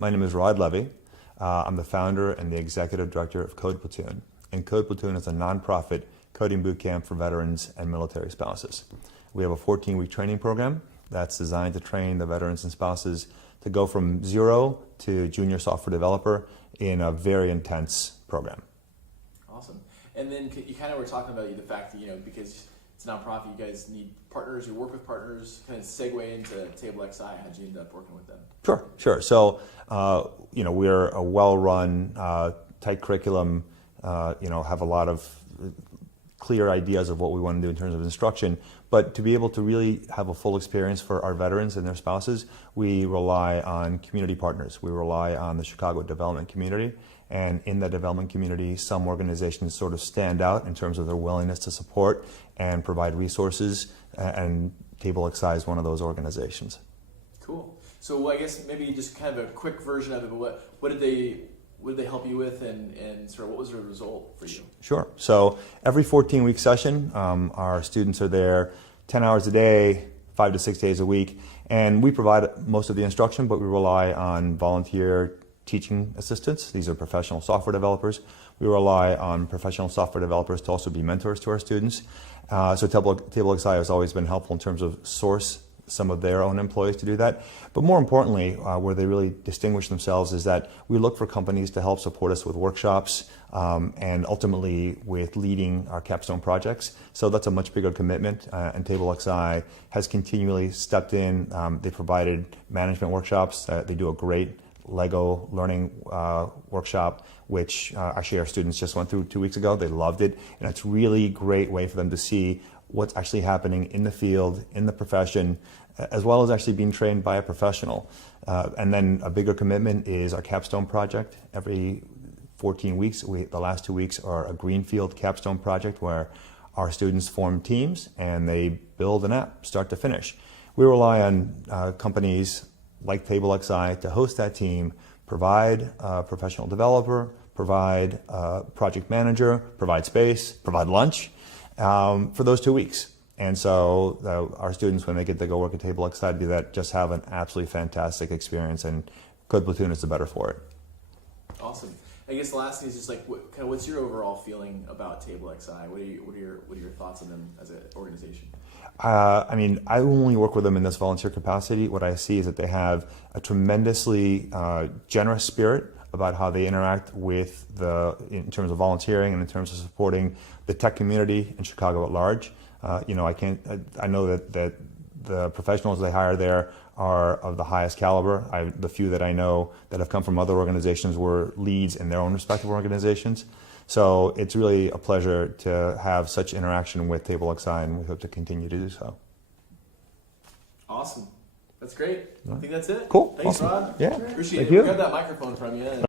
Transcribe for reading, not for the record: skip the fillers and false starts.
My name is Rod Levy. I'm the founder and the executive director of Code Platoon. And Code Platoon is a nonprofit coding boot camp for veterans and military spouses. We have a 14-week training program that's designed to train the veterans and spouses to go from zero to junior software developer in a very intense program. Awesome. And then you kind of were talking about the fact that, because it's a nonprofit, you guys need partners, you work with partners, kind of segue into TableXI. How'd you end up working with them? Sure. So, we're a well-run, tight curriculum, have a lot of clear ideas of what we want to do in terms of instruction. But to be able to really have a full experience for our veterans and their spouses, we rely on community partners. We rely on the Chicago development community. And in the development community, some organizations sort of stand out in terms of their willingness to support and provide resources, and TableXI is one of those organizations. Cool. So I guess maybe just kind of a quick version of it, but what did they help you with, and sort of what was the result for you? Sure. So every 14-week session, our students are there 10 hours a day, 5 to 6 days a week, and we provide most of the instruction, but we rely on volunteer teaching assistants. These are professional software developers. We rely on professional software developers to also be mentors to our students. So TableXI has always been helpful in terms of source some of their own employees to do that. But more importantly, where they really distinguish themselves is that we look for companies to help support us with workshops and ultimately with leading our capstone projects. So that's a much bigger commitment, and TableXI has continually stepped in. They provided management workshops. They do a great Lego learning workshop, which actually our students just went through 2 weeks ago. They loved it, and it's really a great way for them to see what's actually happening in the field, in the profession, as well as actually being trained by a professional. And then a bigger commitment is our capstone project. Every 14 weeks, the last 2 weeks are a greenfield capstone project where our students form teams and they build an app, start to finish. We rely on companies like TableXI to host that team, provide a professional developer, provide a project manager, provide space, provide lunch for those 2 weeks. And so our students, when they get to go work at TableXI to do that, just have an absolutely fantastic experience, and Code Platoon is the better for it. Awesome. I guess the last thing is just like, what's your overall feeling about TableXI? What are your thoughts on them as an organization? I only work with them in this volunteer capacity. What I see is that they have a tremendously generous spirit about how they interact with in terms of volunteering and in terms of supporting the tech community in Chicago at large. I know that the professionals they hire there are of the highest caliber. The few that I know that have come from other organizations were leads in their own respective organizations. So it's really a pleasure to have such interaction with TableXI, and we hope to continue to do so. Awesome. That's great. I think that's it. Cool. Thanks, awesome. Rod. Yeah. Appreciate Thank it. you. We'll grab that microphone from you.